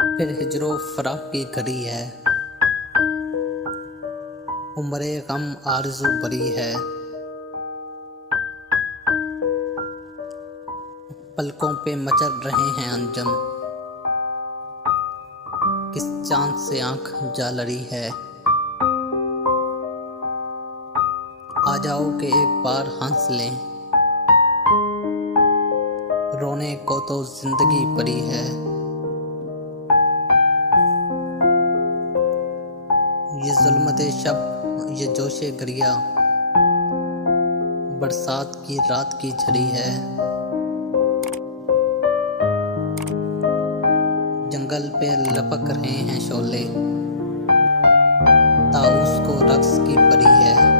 फिर हिजरो फराक की घड़ी है, उम्रे गम आरज़ू बरी है। पलकों पे मचल रहे हैं अंजम, किस चांद से आंख जा लड़ी है। आ जाओ कि एक बार हंस लें, रोने को तो जिंदगी पड़ी है। ये ज़ुल्मते शब, ये जोशे गरिया, बरसात की रात की झड़ी है। जंगल पे लपक रहे हैं शोले, ताऊस को रक्स की परी है।